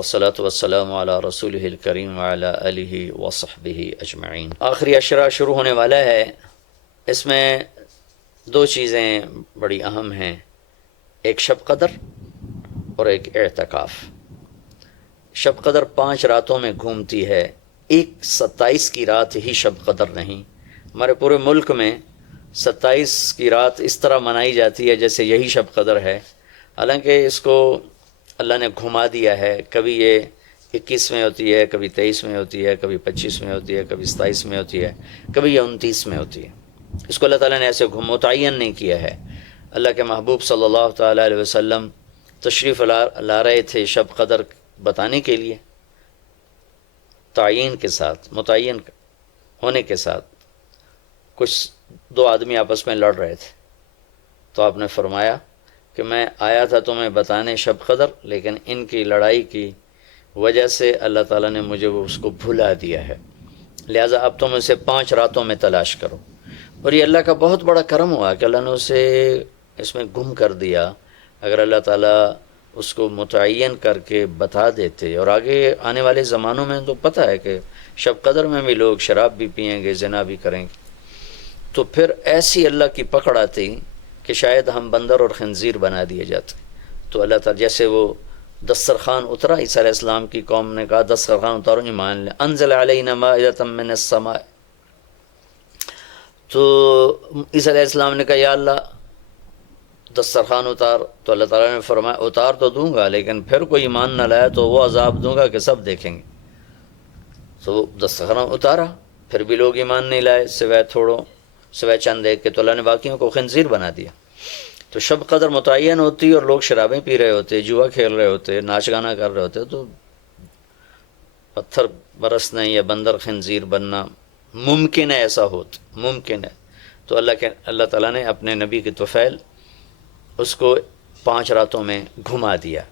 والصلاة والسلام علی رسولہ الکریم وعلی آلہ وصحبہ اجمعین۔ آخری عشرہ شروع ہونے والا ہے، اس میں دو چیزیں بڑی اہم ہیں، ایک شب قدر اور ایک اعتکاف۔ شب قدر 5 راتوں میں گھومتی ہے، ایک 27 کی رات ہی شب قدر نہیں، ہمارے پورے ملک میں 27 کی رات اس طرح منائی جاتی ہے جیسے یہی شب قدر ہے، حالانکہ اس کو اللہ نے گھما دیا ہے، کبھی یہ 21 میں ہوتی ہے، کبھی 23 میں ہوتی ہے، کبھی 25 میں ہوتی ہے، کبھی 27 میں ہوتی ہے، کبھی یہ 29 میں ہوتی ہے۔ اس کو اللہ تعالیٰ نے ایسے متعین نہیں کیا ہے۔ اللہ کے محبوب صلی اللہ تعالیٰ علیہ وسلم تشریف لا رہے تھے شب قدر بتانے کے لیے، تعین کے ساتھ، متعین ہونے کے ساتھ۔ کچھ 2 آدمی آپس میں لڑ رہے تھے، تو آپ نے فرمایا کہ میں آیا تھا تمہیں بتانے شب قدر، لیکن ان کی لڑائی کی وجہ سے اللہ تعالیٰ نے مجھے اس کو بھلا دیا ہے، لہٰذا اب تم اسے 5 راتوں میں تلاش کرو۔ اور یہ اللہ کا بہت بڑا کرم ہوا کہ اللہ نے اسے اس میں گم کر دیا۔ اگر اللہ تعالیٰ اس کو متعین کر کے بتا دیتے، اور آگے آنے والے زمانوں میں تو پتہ ہے کہ شب قدر میں بھی لوگ شراب بھی پئیں گے، زنا بھی کریں گے، تو پھر ایسی اللہ کی پکڑ آتی کہ شاید ہم بندر اور خنزیر بنا دیے جاتے۔ تو اللہ تعالیٰ جیسے وہ دسترخوان اترا، عیسیٰ علیہ السلام کی قوم نے کہا دسترخوان اتارو، ایمان لیں، انزل علینا مائدۃ من السماء، تو عیسیٰ علیہ السلام نے کہا یا اللہ دسترخوان اتار، تو اللہ تعالیٰ نے فرمایا اتار تو دوں گا، لیکن پھر کوئی ایمان نہ لایا تو وہ عذاب دوں گا کہ سب دیکھیں گے۔ تو دسترخوان اتارا، پھر بھی لوگ ایمان نہیں لائے، سوائے چند ایک کے، تو اللہ نے باقیوں کو خنزیر بنا دیا۔ تو شب قدر متعین ہوتی اور لوگ شرابیں پی رہے ہوتے، جوا کھیل رہے ہوتے، ناچ گانا کر رہے ہوتے، تو پتھر برسنے یا بندر خنزیر بننا ممکن ہے، ایسا ممکن ہے۔ تو اللہ تعالیٰ نے اپنے نبی کی طفیل اس کو 5 راتوں میں گھما دیا۔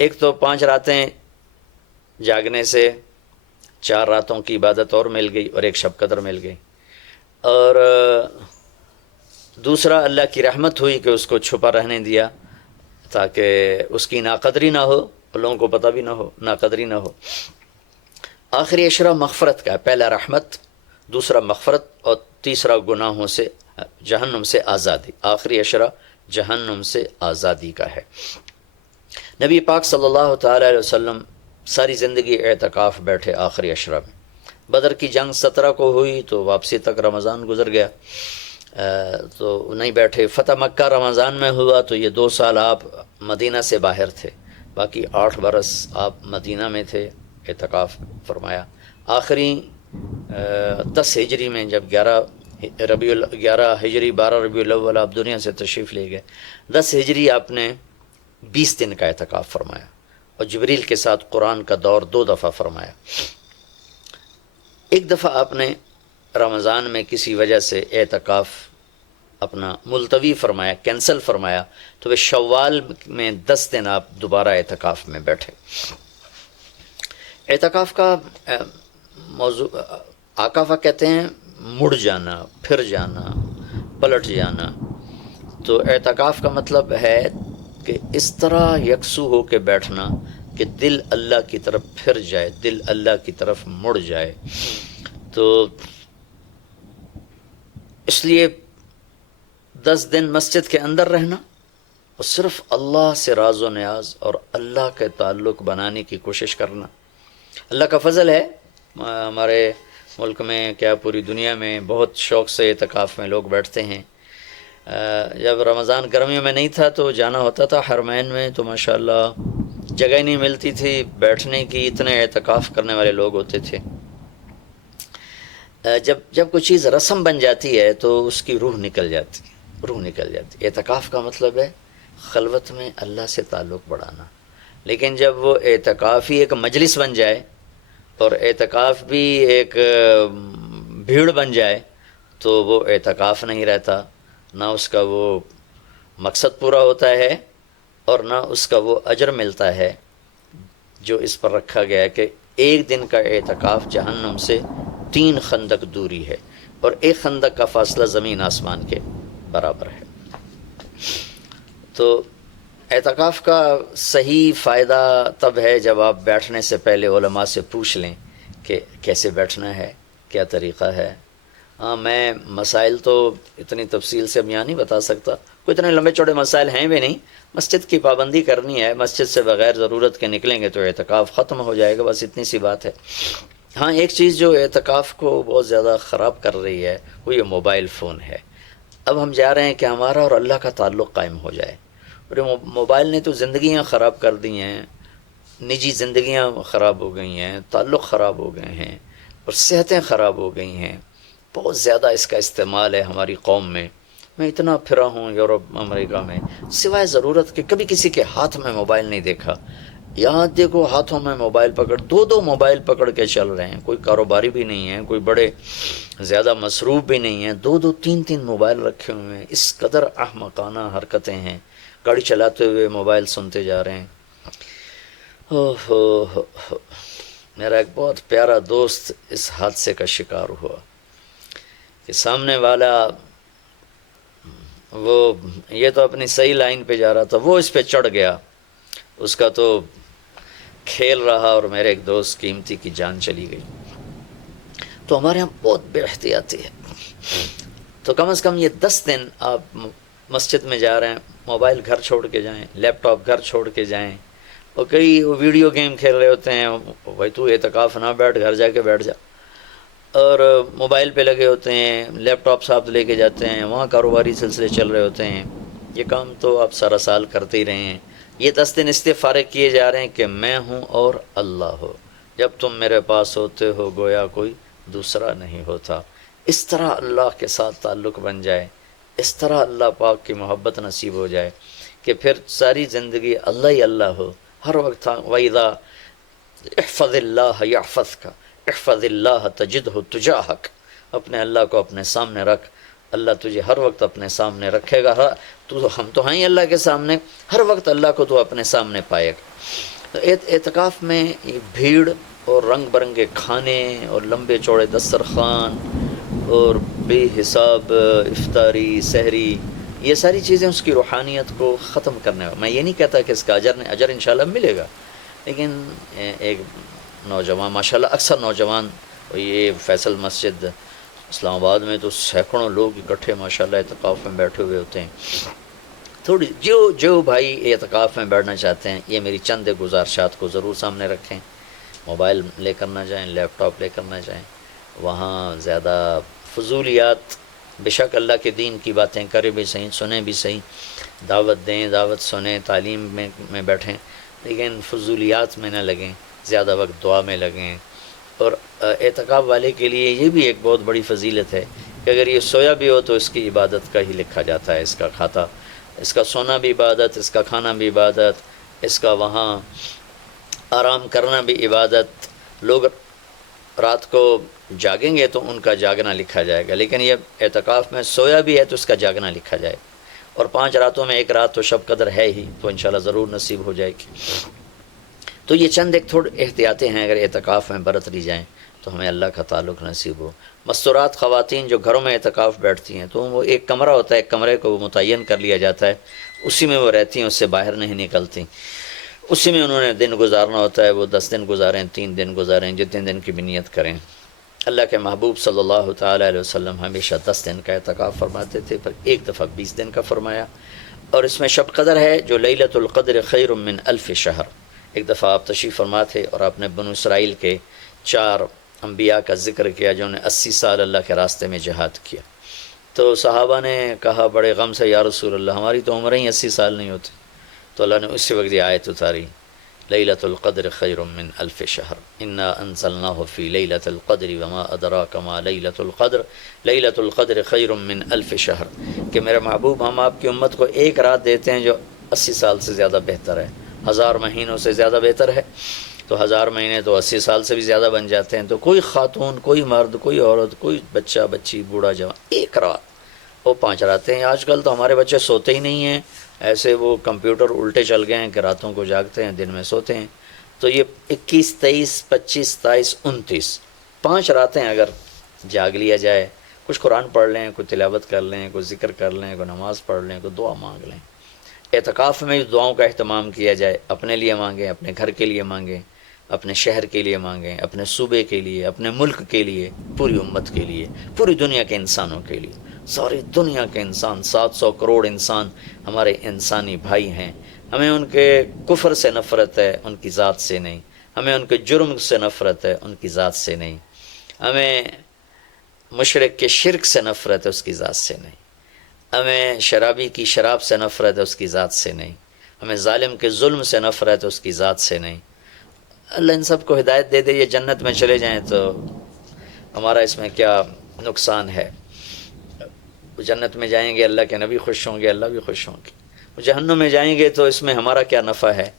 ایک تو 5 راتیں جاگنے سے 4 راتوں کی عبادت اور مل گئی، اور ایک شب قدر مل گئی، اور دوسرا اللہ کی رحمت ہوئی کہ اس کو چھپا رہنے دیا تاکہ اس کی ناقدری نہ ہو، اور لوگوں کو پتہ بھی نہ ہو، ناقدری نہ ہو۔ آخری عشرہ مغفرت کا ہے، پہلا رحمت، دوسرا مغفرت، اور تیسرا گناہوں سے، جہنم سے آزادی۔ آخری عشرہ جہنم سے آزادی کا ہے۔ نبی پاک صلی اللہ تعالیٰ علیہ وسلم ساری زندگی اعتکاف بیٹھے آخری عشرہ میں۔ بدر کی جنگ 17 کو ہوئی تو واپسی تک رمضان گزر گیا، تو نہیں بیٹھے۔ فتح مکہ رمضان میں ہوا تو یہ 2 سال آپ مدینہ سے باہر تھے، باقی 8 برس آپ مدینہ میں تھے، اعتکاف فرمایا۔ آخری 10 ہجری میں جب 11 ہجری 12 ربیع الاول آپ دنیا سے تشریف لے گئے، 10 ہجری آپ نے 20 دن کا اعتکاف فرمایا، اور جبریل کے ساتھ قرآن کا دور 2 دفعہ فرمایا۔ ایک دفعہ آپ نے رمضان میں کسی وجہ سے اعتکاف اپنا ملتوی فرمایا، کینسل فرمایا، تو وہ شوال میں 10 دن آپ دوبارہ اعتکاف میں بیٹھے۔ اعتکاف کا موضوع عاکفہ کہتے ہیں مڑ جانا، پھر جانا، پلٹ جانا۔ تو اعتکاف کا مطلب ہے کہ اس طرح یکسو ہو کے بیٹھنا کہ دل اللہ کی طرف پھر جائے، دل اللہ کی طرف مڑ جائے۔ تو اس لیے 10 دن مسجد کے اندر رہنا اور صرف اللہ سے راز و نیاز اور اللہ کے تعلق بنانے کی کوشش کرنا۔ اللہ کا فضل ہے، ہمارے ملک میں کیا پوری دنیا میں بہت شوق سے اعتکاف میں لوگ بیٹھتے ہیں۔ جب رمضان گرمیوں میں نہیں تھا تو جانا ہوتا تھا حرمین میں، تو ماشاءاللہ جگہ نہیں ملتی تھی بیٹھنے کی، اتنے اعتکاف کرنے والے لوگ ہوتے تھے۔ جب کوئی چیز رسم بن جاتی ہے تو اس کی روح نکل جاتی۔ اعتکاف کا مطلب ہے خلوت میں اللہ سے تعلق بڑھانا، لیکن جب وہ اعتکاف ہی ایک مجلس بن جائے اور اعتکاف بھی ایک بھیڑ بن جائے تو وہ اعتکاف نہیں رہتا، نہ اس کا وہ مقصد پورا ہوتا ہے اور نہ اس کا وہ اجر ملتا ہے جو اس پر رکھا گیا ہے کہ 1 دن کا اعتکاف جہنم سے 3 خندق دوری ہے، اور 1 خندق کا فاصلہ زمین آسمان کے برابر ہے۔ تو اعتکاف کا صحیح فائدہ تب ہے جب آپ بیٹھنے سے پہلے علماء سے پوچھ لیں کہ کیسے بیٹھنا ہے، کیا طریقہ ہے۔ ہاں، میں مسائل تو اتنی تفصیل سے اب یہاں نہیں بتا سکتا، کوئی اتنے لمبے چوڑے مسائل ہیں بھی نہیں۔ مسجد کی پابندی کرنی ہے، مسجد سے بغیر ضرورت کے نکلیں گے تو اعتکاف ختم ہو جائے گا، بس اتنی سی بات ہے۔ ہاں، ایک چیز جو اعتکاف کو بہت زیادہ خراب کر رہی ہے وہ یہ موبائل فون ہے۔ اب ہم چاہ رہے ہیں کہ ہمارا اور اللہ کا تعلق قائم ہو جائے، اور موبائل نے تو زندگیاں خراب کر دی ہیں، نجی زندگیاں خراب ہو گئی ہیں، تعلق خراب ہو گئے ہیں، اور صحتیں خراب ہو گئی ہیں۔ بہت زیادہ اس کا استعمال ہے ہماری قوم میں۔ میں اتنا پھرا ہوں یورپ امریکہ میں، سوائے ضرورت کے کبھی کسی کے ہاتھ میں موبائل نہیں دیکھا۔ یہاں دیکھو ہاتھوں میں موبائل پکڑ، دو موبائل پکڑ کے چل رہے ہیں، کوئی کاروباری بھی نہیں ہے، کوئی بڑے زیادہ مصروف بھی نہیں ہیں، دو تین موبائل رکھے ہوئے ہیں۔ اس قدر احمقانہ حرکتیں ہیں، گاڑی چلاتے ہوئے موبائل سنتے جا رہے ہیں۔ اوہ، میرا ایک بہت پیارا دوست اس حادثے کا شکار ہوا کہ سامنے والا وہ یہ تو اپنی صحیح لائن پہ جا رہا تھا، وہ اس پہ چڑھ گیا، اس کا تو کھیل رہا اور میرے ایک دوست قیمتی کی جان چلی گئی۔ تو ہمارے یہاں بہت بے احتیاطی ہے۔ تو کم از کم یہ 10 دن آپ مسجد میں جا رہے ہیں، موبائل گھر چھوڑ کے جائیں، لیپ ٹاپ گھر چھوڑ کے جائیں، اور کئی ویڈیو گیم کھیل رہے ہوتے ہیں، بھائی تو اعتکاف نہ بیٹھ، گھر جا کے بیٹھ جا، اور موبائل پہ لگے ہوتے ہیں، لیپ ٹاپ ساتھ لے کے جاتے ہیں، وہاں کاروباری سلسلے چل رہے ہوتے ہیں۔ یہ کام تو آپ سارا سال کرتے ہی رہے ہیں۔ یہ 10 دن اس لیے فارغ کیے جا رہے ہیں کہ میں ہوں اور اللہ ہو، جب تم میرے پاس ہوتے ہو گویا کوئی دوسرا نہیں ہوتا۔ اس طرح اللہ کے ساتھ تعلق بن جائے، اس طرح اللہ پاک کی محبت نصیب ہو جائے کہ پھر ساری زندگی اللہ ہی اللہ ہو ہر وقت۔ وَإِذَا احفظ اللہ یحفظک، احفظ اللہ تجدہ تجاہک، اپنے اللہ کو اپنے سامنے رکھ، اللہ تجھے ہر وقت اپنے سامنے رکھے گا۔ ہم تو ہیں اللہ کے سامنے، ہر وقت اللہ کو تو اپنے سامنے پائے گا۔ تو اعتکاف میں یہ بھیڑ اور رنگ برنگے کھانے اور لمبے چوڑے دسترخوان اور بے حساب افطاری سحری، یہ ساری چیزیں اس کی روحانیت کو ختم کرنے میں یہ نہیں کہتا کہ اس کا اجر انشاءاللہ ملے گا، لیکن ایک نوجوان ماشاءاللہ اکثر نوجوان، یہ فیصل مسجد اسلام آباد میں تو سینکڑوں لوگ اکٹھے ماشاءاللہ اعتکاف میں بیٹھے ہوئے ہوتے ہیں۔ تھوڑی جو بھائی اعتکاف میں بیٹھنا چاہتے ہیں یہ میری چند گزارشات کو ضرور سامنے رکھیں۔ موبائل لے کر نہ جائیں، لیپ ٹاپ لے کر نہ جائیں، وہاں زیادہ فضولیات، بے شک اللہ کے دین کی باتیں کریں بھی صحیح، سنیں بھی صحیح، دعوت دیں، دعوت سنیں، تعلیم میں بیٹھیں، لیکن فضولیات میں نہ لگیں، زیادہ وقت دعا میں لگیں۔ اور اعتکاف والے کے لیے یہ بھی ایک بہت بڑی فضیلت ہے کہ اگر یہ سویا بھی ہو تو اس کی عبادت کا ہی لکھا جاتا ہے، اس کا کھاتا، اس کا سونا بھی عبادت، اس کا کھانا بھی عبادت، اس کا وہاں آرام کرنا بھی عبادت۔ لوگ رات کو جاگیں گے تو ان کا جاگنا لکھا جائے گا، لیکن یہ اعتکاف میں سویا بھی ہے تو اس کا جاگنا لکھا جائے گا۔ اور 5 راتوں میں ایک رات تو شب قدر ہے ہی، تو انشاءاللہ ضرور نصیب ہو جائے گی۔ تو یہ چند ایک تھوڑے احتیاطیں ہیں، اگر اعتکاف میں برت لی جائیں تو ہمیں اللہ کا تعلق نصیب ہو۔ مستورات خواتین جو گھروں میں اعتکاف بیٹھتی ہیں تو وہ ایک کمرہ ہوتا ہے، ایک کمرے کو متعین کر لیا جاتا ہے، اسی میں وہ رہتی ہیں، اس سے باہر نہیں نکلتی، اسی میں انہوں نے دن گزارنا ہوتا ہے۔ وہ 10 دن گزاریں، 3 دن گزاریں، جتنے دن کی بھی نیت کریں۔ اللہ کے محبوب صلی اللہ تعالیٰ علیہ وسلم ہمیشہ 10 دن کا اعتکاف فرماتے تھے، پھر ایک دفعہ 20 دن کا فرمایا۔ اور اس میں شب قدر ہے جو لیلۃ القدر خیر من الف شہر۔ ایک دفعہ آپ تشریف فرما تھے اور آپ نے بنو اسرائیل کے 4 انبیاء کا ذکر کیا جنہوں نے 80 سال اللہ کے راستے میں جہاد کیا۔ تو صحابہ نے کہا بڑے غم سے، یا رسول اللہ ہماری تو عمریں ہی 80 سال نہیں ہوتی۔ تو اللہ نے اسی وقت یہ آیت اتاری، لیلۃ القدر خیر من الف شہر، انا انزلناہ فی لیلۃ القدر وما ادراک ما لیلۃ القدر، لیلۃ القدر خیر من الف شہر، کہ میرے محبوب ہم آپ کی امت کو ایک رات دیتے ہیں جو 80 سال سے زیادہ بہتر ہے، 1000 مہینوں سے زیادہ بہتر ہے۔ تو 1000 مہینے تو 80 سال سے بھی زیادہ بن جاتے ہیں۔ تو کوئی خاتون، کوئی مرد، کوئی عورت، کوئی بچہ بچی، بوڑھا جوان، ایک رات، وہ 5 راتیں ہیں۔ آج کل تو ہمارے بچے سوتے ہی نہیں ہیں، ایسے وہ کمپیوٹر الٹے چل گئے ہیں کہ راتوں کو جاگتے ہیں، دن میں سوتے ہیں۔ تو یہ 21، 23، 25، 27، 29 5 راتیں اگر جاگ لیا جائے، کچھ قرآن پڑھ لیں، کوئی تلاوت کر لیں، کوئی ذکر کر لیں، کوئی نماز پڑھ لیں، کوئی دعا مانگ لیں، اعتکاف میں دعاؤں کا اہتمام کیا جائے، اپنے لیے مانگیں، اپنے گھر کے لیے مانگیں، اپنے شہر کے لیے مانگیں، اپنے صوبے کے لیے، اپنے ملک کے لیے، پوری امت کے لیے، پوری دنیا کے انسانوں کے لیے. ساری دنیا کے انسان، 700 کروڑ انسان ہمارے انسانی بھائی ہیں. ہمیں ان کے کفر سے نفرت ہے، ان کی ذات سے نہیں. ہمیں ان کے جرم سے نفرت ہے، ان کی ذات سے نہیں. ہمیں مشرک کے شرک سے نفرت ہے، اس کی ذات سے نہیں. ہمیں شرابی کی شراب سے نفرت ہے، اس کی ذات سے نہیں. ہمیں ظالم کے ظلم سے نفرت ہے، اس کی ذات سے نہیں. اللہ ان سب کو ہدایت دے دے، یہ جنت میں چلے جائیں تو ہمارا اس میں کیا نقصان ہے؟ جنت میں جائیں گے، اللہ کے نبی خوش ہوں گے، اللہ بھی خوش ہوں گے. جہنم میں جائیں گے تو اس میں ہمارا کیا نفع ہے؟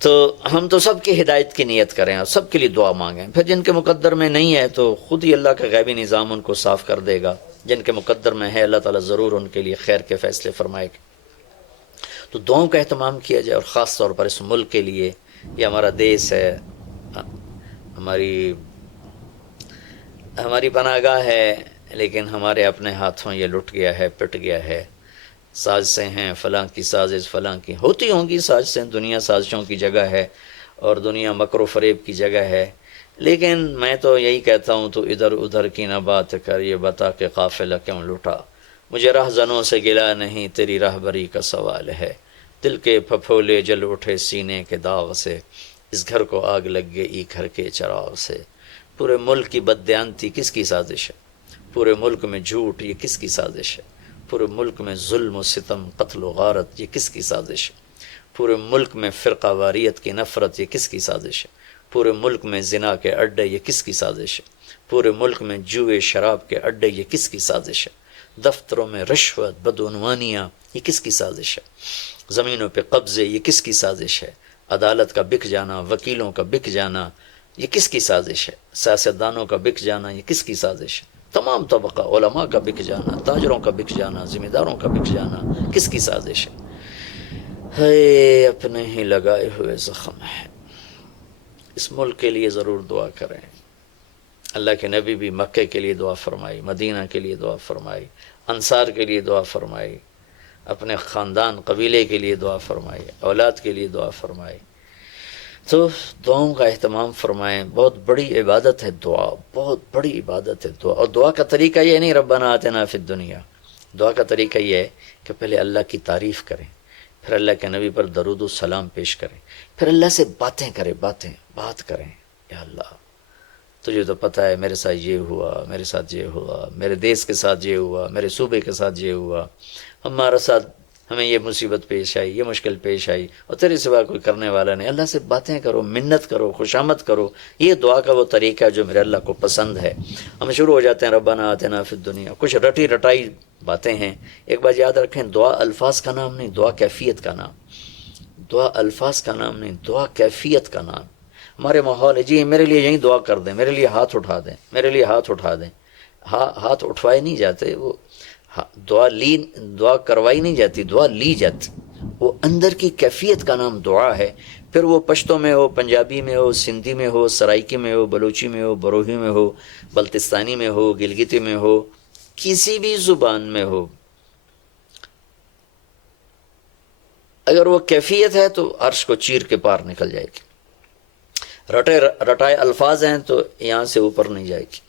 تو ہم تو سب کی ہدایت کی نیت کریں اور سب کے لیے دعا مانگیں. پھر جن کے مقدر میں نہیں ہے تو خود ہی اللہ کا غیبی نظام ان کو صاف کر دے گا. جن کے مقدر میں ہے اللہ تعالیٰ ضرور ان کے لیے خیر کے فیصلے فرمائے گا. تو دعاؤں کا اہتمام کیا جائے، اور خاص طور پر اس ملک کے لیے. یہ ہمارا دیس ہے، ہماری پناہ گاہ ہے، لیکن ہمارے اپنے ہاتھوں یہ لٹ گیا ہے، پٹ گیا ہے. سازشیں ہیں، فلاں کی سازش، فلاں کی ہوتی ہوں گی سازشیں. دنیا سازشوں کی جگہ ہے اور دنیا مکر و فریب کی جگہ ہے. لیکن میں تو یہی کہتا ہوں، تو ادھر ادھر کی نہ بات کر، یہ بتا کہ قافلہ کیوں لٹا. مجھے رہزنوں سے گلا نہیں، تیری راہبری کا سوال ہے. دل کے پھپھولے جل اٹھے سینے کے داغ سے، اس گھر کو آگ لگ گئی گھر کے چراغ سے. پورے ملک کی بددیانتی کس کی سازش ہے؟ پورے ملک میں جھوٹ، یہ کس کی سازش ہے؟ پورے ملک میں ظلم و ستم، قتل و غارت، یہ کس کی سازش ہے؟ پورے ملک میں فرقہ واریت کی نفرت، یہ کس کی سازش ہے؟ پورے ملک میں زنا کے اڈے، یہ کس کی سازش ہے؟ پورے ملک میں جوئے شراب کے اڈے، یہ کس کی سازش ہے؟ دفتروں میں رشوت، بدعنوانیاں، یہ کس کی سازش ہے؟ زمینوں پہ قبضے، یہ کس کی سازش ہے؟ عدالت کا بک جانا، وکیلوں کا بک جانا، یہ کس کی سازش ہے؟ سیاستدانوں کا بک جانا، یہ کس کی سازش ہے؟ تمام طبقہ، علماء کا بک جانا، تاجروں کا بک جانا، ذمہ داروں کا بک جانا، کس کی سازش ہے؟ ہے اپنے ہی لگائے ہوئے زخم ہے. اس ملک کے لیے ضرور دعا کریں. اللہ کے نبی بھی مکے کے لیے دعا فرمائی، مدینہ کے لیے دعا فرمائی، انصار کے لیے دعا فرمائی، اپنے خاندان قبیلے کے لیے دعا فرمائی، اولاد کے لیے دعا فرمائی. تو دعاؤں کا اہتمام فرمائیں. بہت بڑی عبادت ہے دعا، بہت بڑی عبادت ہے دعا. اور دعا کا طریقہ یہ نہیں ربنا آتنا فی الدنیا. دعا کا طریقہ یہ ہے کہ پہلے اللہ کی تعریف کریں، پھر اللہ کے نبی پر درود و سلام پیش کریں، پھر اللہ سے باتیں کریں، بات کریں. یا اللہ تجھے تو پتہ ہے میرے ساتھ یہ ہوا، میرے ساتھ یہ ہوا، میرے دیس کے ساتھ یہ ہوا، میرے صوبے کے ساتھ یہ ہوا، ہمارا ساتھ ہمیں یہ مصیبت پیش آئی، یہ مشکل پیش آئی، اور تیرے سوا کوئی کرنے والا نہیں. اللہ سے باتیں کرو، منت کرو، خوشامد کرو. یہ دعا کا وہ طریقہ ہے جو میرے اللہ کو پسند ہے. ہم شروع ہو جاتے ہیں ربنا آتنا فی الدنیا، کچھ رٹی رٹائی باتیں ہیں. ایک بات یاد رکھیں، دعا الفاظ کا نام نہیں، دعا کیفیت کا نام. دعا الفاظ کا نام نہیں، دعا کیفیت کا نام. ہمارے ماحول ہے جی میرے لیے یہیں دعا کر دیں، میرے لیے ہاتھ اٹھا دیں، میرے لیے ہاتھ اٹھا دیں. ہاتھ اٹھوائے نہیں جاتے، وہ دعا کروائی نہیں جاتی، دعا لی جاتی. وہ اندر کی کیفیت کا نام دعا ہے. پھر وہ پشتو میں ہو، پنجابی میں ہو، سندھی میں ہو، سرائکی میں ہو، بلوچی میں ہو، بروہی میں ہو، بلتستانی میں ہو، گلگتی میں ہو، کسی بھی زبان میں ہو، اگر وہ کیفیت ہے تو عرش کو چیر کے پار نکل جائے گی. رٹائے الفاظ ہیں تو یہاں سے اوپر نہیں جائے گی.